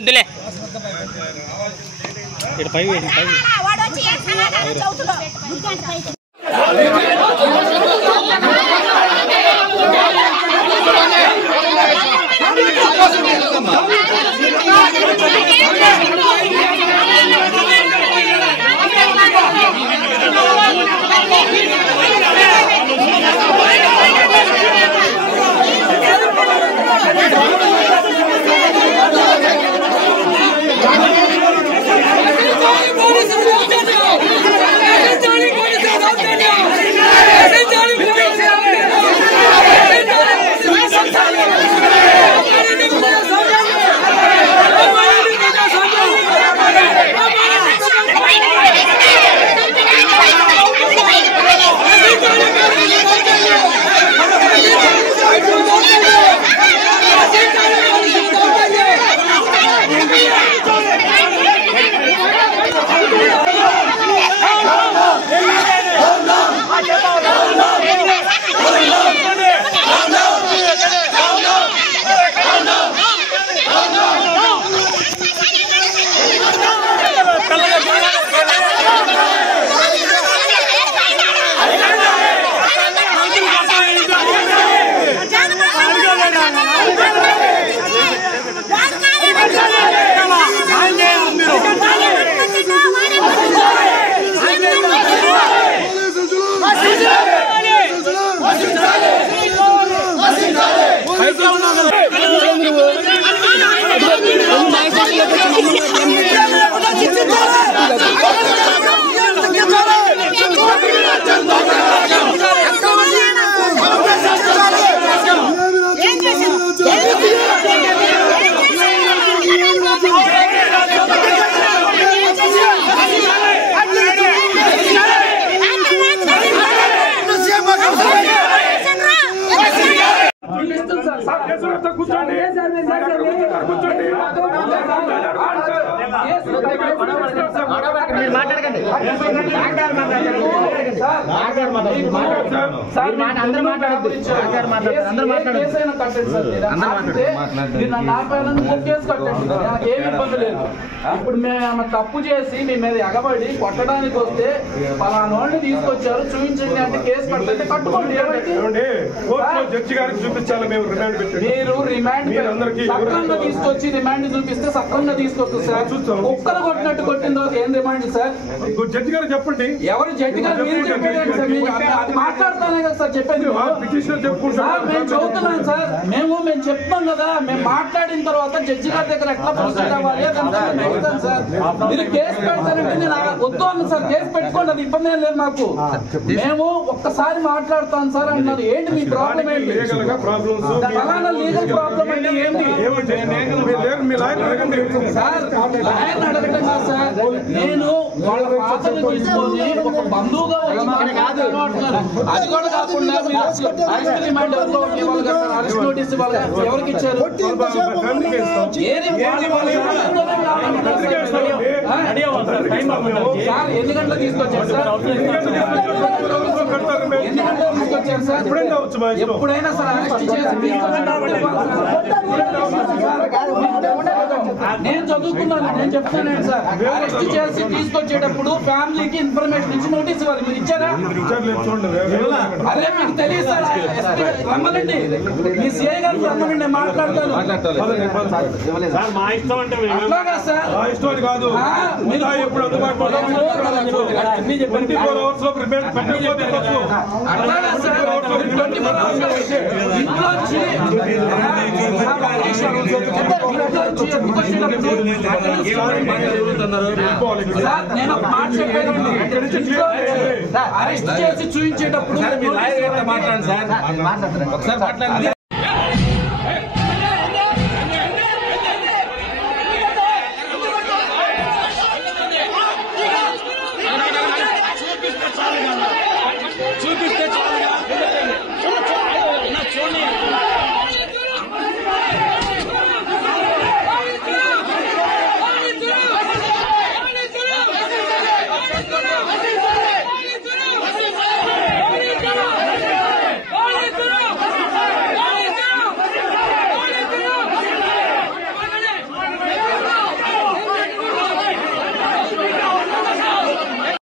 వద్దులే కూర్చోండి ఇప్పుడు మేము తప్పు చేసి మీ మీద ఎగబడి కొట్టడానికి వస్తే పలానా వాళ్ళని తీసుకొచ్చారు చూపించండి అంటే కేసు కట్టే కట్టుకోండి. మీరు రిమాండ్ సక్రంగా తీసుకొచ్చి రిమాండ్ చూపిస్తే సక్రంగా తీసుకొస్తుంది సార్. ఒక్కరు కొట్టినట్టు కొట్టిన తర్వాత ఏం రిమాండ్ సార్? జడ్జి గారు చెప్పండి. ఎవరు జడ్జి గారు? మీరు చెప్పేది సార్. అది మాట్లాడుతానే కదా సార్ చెప్పేది. సార్ మేము చదువుతున్నాం సార్. మేము చెప్తాం కదా. మేము మాట్లాడిన తర్వాత జడ్జి గారి దగ్గర ఎట్లా ప్రొసీడ్ అవ్వాలి సార్. మీరు కేసు పెడతారంటే నేను వద్దు అన్న సార్. కేసు పెట్టుకోండి, అది ఇబ్బంది ఏం లేదు మాకు. మేము ఒక్కసారి మాట్లాడుతాం సార్ అంటున్నారు. ఏంటి మీ ప్రాబ్లం? ఏంటి ఫలానా లీగల్ ప్రాబ్లం అంటే ఏంటి సార్? లాయర్ని అడగటం కాదు సార్. నేను వాళ్ళ పాత్రని తీసుకొని ఒక బంధువుగా అది కూడా కాకుండా అరెస్ట్ రిమాండ్ అరెస్ట్ నోటీస్ ఎవరికి ఇచ్చారు? సార్ ఎన్ని గంటలకు తీసుకొచ్చారు సార్? ఎన్ని గంటలకు తీసుకొచ్చారు సార్? ఎప్పుడైనా సార్ అరెస్ట్ చేసి నేను చదువుకున్నాను, నేను చెప్తాను సార్. అరెస్ట్ చేసి తీసుకొచ్చేటప్పుడు ఫ్యామిలీకి ఇన్ఫర్మేషన్ ఇచ్చి నోటీస్ ఇవ్వాలి. మీరు ఇచ్చారా? అదే మీకు తెలియదు సార్. రమ్మనండి, మీ సిఐ గారు రమ్మనండి, నేను మాట్లాడతాను. అట్లాగా సార్ మీరు అట్లాగా సార్ నేను ఒక మాట చెప్పానండి. అరెస్ట్ చేసి చూపించేటప్పుడు మాట్లాడండి సార్.